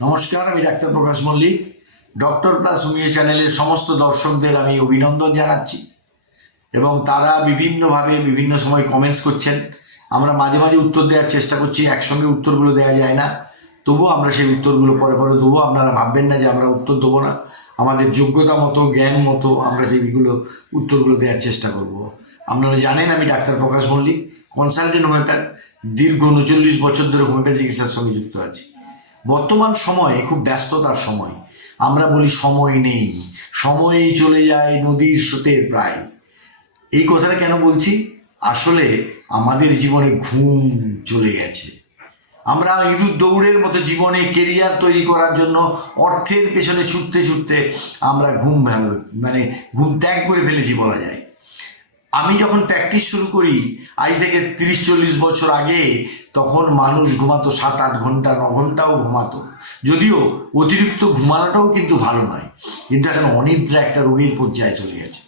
নমস্কার, আমি doctor Prakash Mallick. Doctor plus homoeo চ্যানেলের সমস্ত দর্শকদের আমি অভিনন্দন জানাচ্ছি এবং তারা বিভিন্নভাবে বিভিন্ন সময় কমেন্টস করছেন। আমরা মাঝে মাঝে উত্তর দেওয়ার চেষ্টা করছি, একসঙ্গে উত্তরগুলো দেওয়া যায় না। তবুও আমরা সেই উত্তরগুলো পরে পরে দেবো, আপনারা ভাববেন না যে আমরা উত্তর দেবো না। আমাদের যোগ্যতা মতো, জ্ঞান মতো আমরা সেইগুলো উত্তরগুলো দেওয়ার চেষ্টা করব। আপনারা জানেন আমি doctor Prakash Mallick consultant homeopath দীর্ঘ উনচল্লিশ বছর ধরে হোমিওপ্যাথি চিকিৎসার সঙ্গে যুক্ত আছি। বর্তমান সময়ে খুব ব্যস্ততার সময়। আমরা বলি সময় নেই। সময় চলে যায় নদীর স্রোতের প্রায়। এই কথাটা কেন বলছি? আসলে আমাদের জীবনে ঘুম চলে গেছে। আমরা ইঁদুর দৌড়ের মতো জীবনে কেরিয়ার তৈরি করার জন্য অর্থের পেছনে ছুটতে ছুটতে আমরা ঘুম মানে ঘুম ত্যাগ করে ফেলেছি বলা যায়। আমি যখন প্র্যাকটিস শুরু করি, আজ থেকে তিরিশ চল্লিশ বছর আগে, তখন মানুষ ঘুমাতো সাত আট ঘণ্টা, ন ঘন্টাও ঘুমাতো। যদিও অতিরিক্ত ঘুমানোটাও কিন্তু ভালো নয়। কিন্তু এখন অনিদ্রা একটা রোগীর পর্যায়ে চলে গেছে।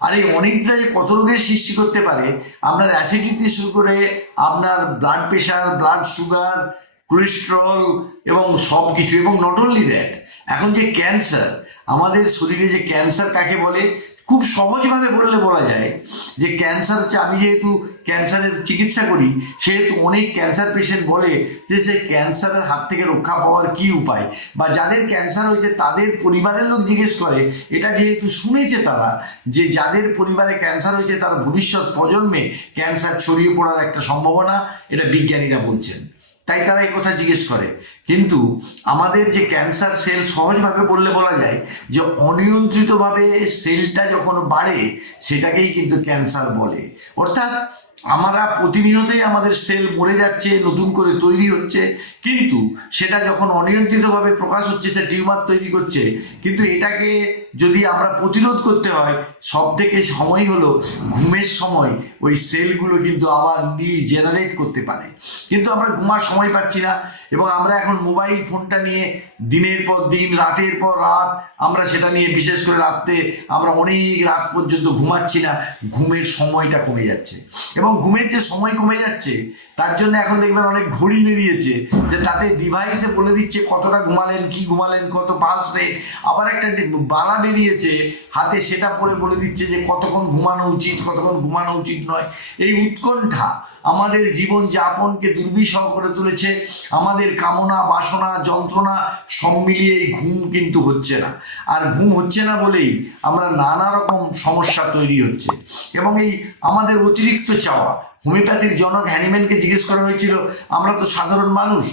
আর এই অনিদ্রা যে কত রোগের সৃষ্টি করতে পারে, আপনার অ্যাসিডিটি শুরু করে আপনার blood pressure blood sugar cholesterol এবং সব কিছু এবং নট অনলি দ্যাট এখন যে ক্যান্সার আমাদের শরীরে যে ক্যান্সার কাকে বলে খুব সহজভাবে বললে বলা যায় যে ক্যান্সার হচ্ছে আমি যেহেতু ক্যান্সারের চিকিৎসা করি, সেহেতু অনেক ক্যান্সার পেশেন্ট বলে যে সে ক্যান্সারের হাত থেকে রক্ষা পাওয়ার কি উপায়? বা যাদের ক্যান্সার হয়েছে, তাদের পরিবারের লোক জিজ্ঞেস করে। এটা যেহেতু শুনেছে তারা যে যাদের পরিবারে ক্যান্সার হয়েছে, তার ভবিষ্যৎ প্রজন্মে ক্যান্সার ছড়িয়ে পড়ার একটা সম্ভাবনা, এটা বিজ্ঞানীরা বলছেন। তাই তারা এই কথা জিজ্ঞেস করে। কিন্তু আমাদের যে ক্যান্সার সেল সহজভাবে বললে বলা যায় যে অনিয়ন্ত্রিতভাবে সেলটা যখন বাড়ে, সেটাকেই কিন্তু ক্যান্সার বলে। অর্থাৎ আমরা প্রতিনিয়তই আমাদের সেল মরে যাচ্ছে, নতুন করে তৈরি হচ্ছে কিন্তু সেটা যখন অনিয়ন্ত্রিতভাবে প্রকাশ হচ্ছে সে টিউমার তৈরি করছে, কিন্তু এটাকে যদি আমরা প্রতিরোধ করতে হয় সব থেকে সময় হলো ঘুমের সময়, ওই সেলগুলো কিন্তু আবার রিজেনারেট করতে পারে। কিন্তু আমরা ঘুমার সময় পাচ্ছি না, এবং আমরা এখন মোবাইল ফোনটা নিয়ে দিনের পর দিন, রাতের পর রাত, আমরা সেটা নিয়ে বিশেষ করে রাতে আমরা অনেক রাত পর্যন্ত ঘুমাচ্ছি না, ঘুমের সময়টা কমে যাচ্ছে। এবং ঘুমের যে সময় কমে যাচ্ছে তার জন্য এখন দেখবেন অনেক ঘড়ি বেরিয়েছে, যে তাতে ডিভাইসে বলে দিচ্ছে কতটা ঘুমালেন, কি ঘুমালেন, কত পালস রেট আবার একটা বালা বেরিয়েছে হাতে, সেটা পরে বলে দিচ্ছে যে কতক্ষণ ঘুমানো উচিত, কতক্ষণ ঘুমানো উচিত নয়। এই উৎকণ্ঠা আমাদের জীবন যাপনকে দুর্বিষহ করে তুলেছে। আমাদের কামনা, বাসনা, যন্ত্রণা সব মিলিয়ে এই ঘুম কিন্তু হচ্ছে না। আর ঘুম হচ্ছে না বলেই আমরা নানা রকম সমস্যা তৈরি হচ্ছে। এবং এই আমাদের অতিরিক্ত চাওয়া হোমিওপ্যাথির জনক হ্যানিম্যানকে জিজ্ঞেস করা হয়েছিল, আমরা তো সাধারণ মানুষ,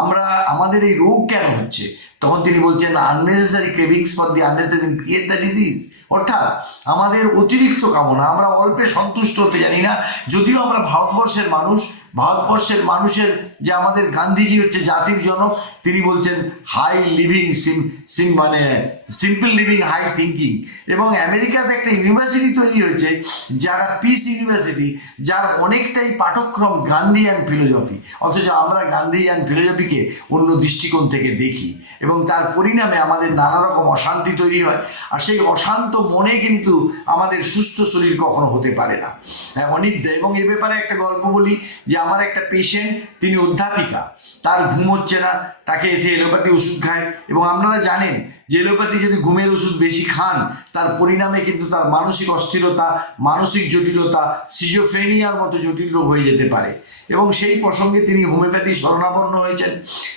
আমরা, আমাদের এই রোগ কেন হচ্ছে? তখন তিনি বলছেন unnecessary cravings for the unnecessary create the disease অর্থাৎ আমাদের অতিরিক্ত কামনা, আমরা অল্পে সন্তুষ্ট হতে জানি না। যদিও আমরা ভারতবর্ষের মানুষ, ভারতবর্ষের মানুষের যে আমাদের গান্ধীজি হচ্ছে জাতির জনক, তিনি বলছেন হাই লিভিং সিম সিম মানে সিম্পল লিভিং হাই থিঙ্কিং এবং আমেরিকাতে একটা ইউনিভার্সিটি তৈরি হয়েছে, যারা পিস ইউনিভার্সিটি যার অনেকটাই পাঠক্রম গান্ধী অ্যান্ড ফিলোজফি অথচ আমরা গান্ধী অ্যান্ড ফিলোজফিকে অন্য দৃষ্টিকোণ থেকে দেখি। এবং তার পরিণামে আমাদের নানা রকম অশান্তি তৈরি হয়। আর সেই অশান্ত মনে কিন্তু আমাদের সুস্থ শরীর কখনো হতে পারে না। হ্যাঁ অনিদ্রা। এবং এ ব্যাপারে একটা গল্প বলি যে আমার একটা পেশেন্ট তিনি অধ্যাপিকা। তার ঘুম হচ্ছে না, তাকে এসে এলোপ্যাথি ওষুধ খায়। এবং আপনারা জানেন যে এলোপ্যাথি যদি ঘুমের ওষুধ বেশি খান, তার পরিণামে কিন্তু তার মানসিক অস্থিরতা, মানসিক জটিলতা সিজোফ্রেনিয়ার মতো জটিল রোগ হয়ে যেতে পারে। এবং সেই প্রসঙ্গে তিনি হোমিওপ্যাথি শরণাপন্ন হয়েছেন।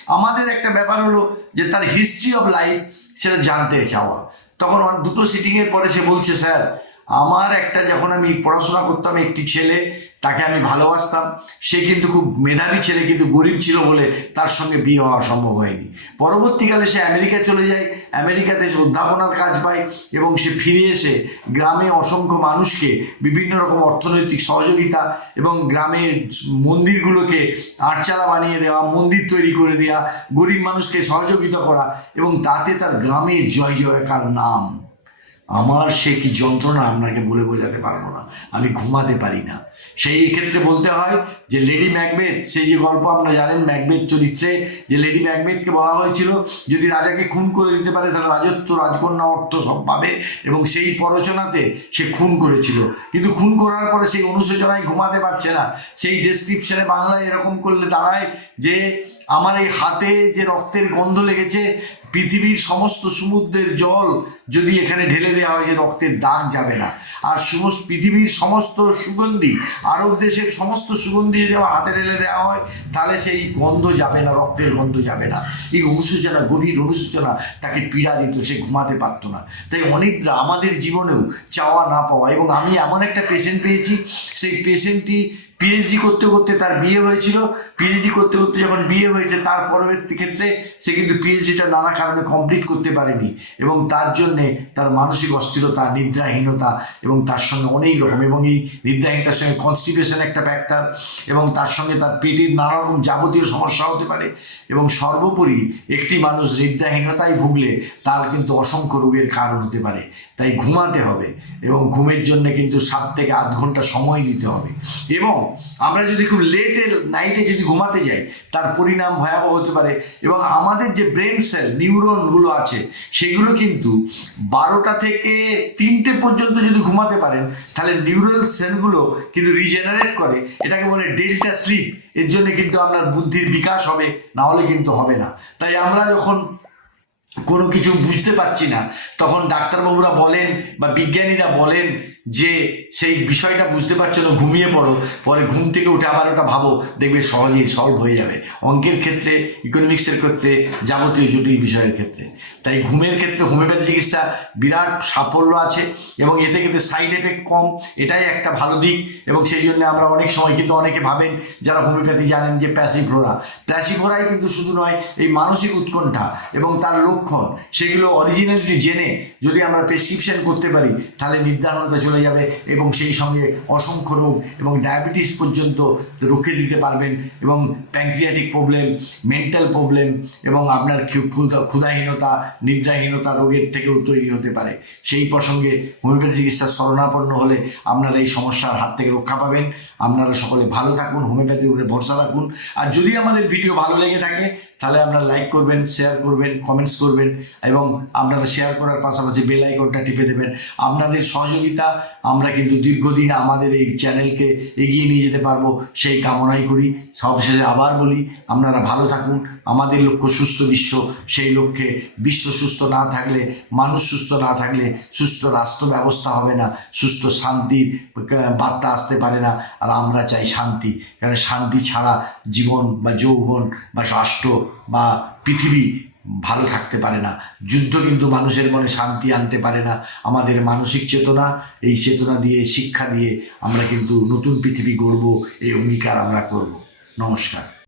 আমাদের একটা ব্যাপার হলো যে তার হিস্ট্রি অফ লাইফ সেটা জানতে চাওয়া। তখন দুটো সিটিংয়ের পরে সে বলছে, স্যার, আমার একটা যখন আমি পড়াশোনা করতাম একটি ছেলে তাকে আমি ভালোবাসতাম। সে কিন্তু খুব মেধাবী ছেলে, কিন্তু গরিব ছিল বলে তার সঙ্গে বিয়ে হওয়া সম্ভব হয়নি। পরবর্তীকালে সে আমেরিকা চলে যায়। আমেরিকাতে সে অধ্যাপনার কাজ পায় এবং সে ফিরে এসে গ্রামে অসংখ্য মানুষকে বিভিন্ন রকম অর্থনৈতিক সহযোগিতা এবং গ্রামের মন্দিরগুলোকে আটচালা বানিয়ে দেওয়া, মন্দির তৈরি করে দেওয়া গরিব মানুষকে সহযোগিতা করা এবং তাতে তার গ্রামের জয় জয়কার নাম। আমার সে কি যন্ত্রণা, আপনাকে বলে বোঝাতে পারব না। আমি ঘুমাতে পারি না। সেই ক্ষেত্রে বলতে হয় যে লেডি ম্যাকবেথ সেই যে গল্প আপনারা জানেন ম্যাকবেথ চরিত্রে, যে লেডি ম্যাকবেথকে বলা হয়েছিল, যদি রাজাকে খুন করে দিতে পারে, তাহলে রাজত্ব, রাজকন্যা, অর্থ সব পাবে এবং সেই প্ররোচনাতে সে খুন করেছিল। কিন্তু খুন করার পরে সেই অনুশোচনায় ঘুমাতে পারছে না। সেই ডেসক্রিপশনে বাংলায় এরকম করলে দাঁড়ায় যে, আমার এই হাতে যে রক্তের গন্ধ লেগেছে পৃথিবীর সমস্ত সমুদ্রের জল যদি এখানে ঢেলে দেওয়া হয় যে রক্তের দাগ যাবে না। আর সমস্ত পৃথিবীর সমস্ত সুগন্ধি, আরব দেশের সমস্ত সুগন্ধি যদি আমার হাতে ঢেলে দেওয়া হয়, তাহলে সেই গন্ধ যাবে না, রক্তের গন্ধ যাবে না। এই অনুশোচনা, গভীর অনুশোচনা তাকে পীড়া দিত, সে ঘুমাতে পারতো না। তাই অনেকরা আমাদের জীবনেও চাওয়া না পাওয়া এবং আমি এমন একটা পেশেন্ট পেয়েছি, সেই পেশেন্টটি পিএইচডি করতে করতে তার বিয়ে হয়েছিল। পিএইচডি করতে করতে যখন বিয়ে হয়েছে, তার পরবর্তী ক্ষেত্রে সে কিন্তু পিএইচডিটা নানা কারণে কমপ্লিট করতে পারেনি এবং তার জন্যে তার মানসিক অস্থিরতা, নিদ্রাহীনতা এবং তার সঙ্গে অনেক রকম এবং এই নিদ্রাহীনতার সঙ্গে কনস্টিপেশন একটা ফ্যাক্টর এবং তার সঙ্গে তার পেটের নানা রকম যাবতীয় সমস্যা হতে পারে এবং সর্বোপরি একটি মানুষ নিদ্রাহীনতায় ভুগলে তার কিন্তু অসংখ্য রোগের কারণ হতে পারে। তাই ঘুমাতে হবে এবং ঘুমের জন্য কিন্তু সাত থেকে আধ ঘণ্টা সময় দিতে হবে এবং আমরা যদি খুব লেটে নাইটে যদি ঘুমাতে যাই, তার পরিণাম ভয়াবহ হতে পারে। এবং আমাদের যে ব্রেন সেল নিউরনগুলো আছে, সেগুলো কিন্তু বারোটা থেকে তিনটে পর্যন্ত যদি ঘুমাতে পারেন, তাহলে নিউরাল সেলগুলো কিন্তু রিজেনারেট করে। এটাকে বলে ডেল্টা স্লিপ এর জন্য কিন্তু আপনার বুদ্ধির বিকাশ হবে, না হলে কিন্তু হবে না। তাই আমরা যখন কোনো কিছু বুঝতে পারছি না। তখন ডাক্তারবাবুরা বলেন বা বিজ্ঞানীরা বলেন যে সেই বিষয়টা বুঝতে পারছ না, ঘুমিয়ে পড়ো, পরে ঘুম থেকে উঠে আবার ওটা ভাবো, দেখবে সহজেই সলভ হয়ে যাবে। অঙ্কের ক্ষেত্রে ইকোনমিক্সের ক্ষেত্রে, যাবতীয় জটিল বিষয়ের ক্ষেত্রে। তাই ঘুমের ক্ষেত্রে হোমিওপ্যাথি চিকিৎসা বিরাট সাফল্য আছে এবং এতে কিন্তু সাইড এফেক্ট কম, এটাই একটা ভালো দিক এবং সেই জন্য আমরা অনেক সময় কিন্তু অনেকে ভাবেন যারা হোমিওপ্যাথি জানেন যে প্যাসিফ্লোরা প্যাসিফ্লোরাই কিন্তু শুধু নয়, এই মানসিক উৎকণ্ঠা এবং তার লক্ষণ, সেগুলো অরিজিনালি জেনে যদি আমরা প্রেসক্রিপশন করতে পারি, তাহলে নির্ধারণতা চলে যাবে এবং সেই সঙ্গে অসংখ্য রোগ এবং ডায়াবেটিস পর্যন্ত রুখে দিতে পারবেন এবং প্যাঙ্ক্রিয়াটিক প্রবলেম মেন্টাল প্রবলেম এবং আপনার ক্ষু- ক্ষুধা- ক্ষুধাহীনতা নিদ্রাহীনতা রোগের থেকেও তৈরি হতে পারে। সেই প্রসঙ্গে হোমিওপ্যাথি চিকিৎসা স্মরণাপন্ন হলে আপনারা এই সমস্যার হাত থেকে রক্ষা পাবেন। আপনারা সকলে ভালো থাকুন, হোমিওপ্যাথির উপরে ভরসা রাখুন। আর যদি আমাদের ভিডিও ভালো লেগে থাকে তাহলে আপনারা লাইক করবেন শেয়ার করবেন কমেন্টস করবেন এবং আপনারা শেয়ার করার পাশাপাশি বেল আইকনটা টিপে দেবেন। আপনাদের সহযোগিতা আমরা কিন্তু দীর্ঘদিন আমাদের এই চ্যানেলকে এগিয়ে নিয়ে যেতে পারব, সেই কামনাই করি। সবশেষে আবার বলি, আপনারা ভালো থাকুন, আমাদের লক্ষ্য সুস্থ বিশ্ব, সেই লক্ষ্যে বিশ্ব সুস্থ না থাকলে, মানুষ সুস্থ না থাকলে সুস্থ রাষ্ট্র ব্যবস্থা হবে না, সুস্থ শান্তির বার্তা আসতে পারে না। আর আমরা চাই শান্তি কারণ শান্তি ছাড়া জীবন বা যৌবন বা রাষ্ট্র বা পৃথিবী ভালো থাকতে পারে না। যুদ্ধ কিন্তু মানুষের মনে শান্তি আনতে পারে না। আমাদের মানসিক চেতনা, এই চেতনা দিয়ে, শিক্ষা দিয়ে আমরা কিন্তু নতুন পৃথিবী গড়ব, এই অঙ্গীকার আমরা করব। নমস্কার।